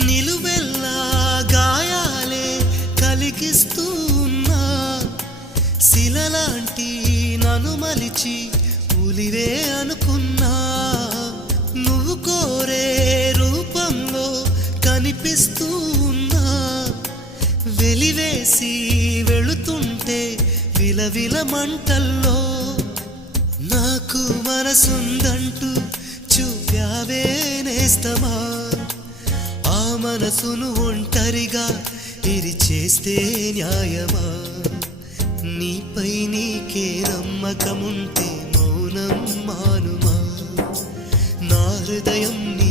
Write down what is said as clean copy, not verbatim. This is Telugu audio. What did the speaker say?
నిలువెల్లా గాయాలే కలిగిస్తూ ఉన్నా శిలలాంటి నన్ను మలిచి ఉలివే అనుకున్నా నువ్వు కోరే రూపంలో కనిపిస్తూ ఉన్నా వెలివేసి వెళుతుంటే విలవిల మంటల్లో నాకు మనసుందంటూ చూపావే నేస్తమా ఆ మనసును ఒంటరిగా ఇరిచేస్తే న్యాయమా నీపై నీకే నమ్మకముంటే మౌనం మానుమా నా హృదయం నీ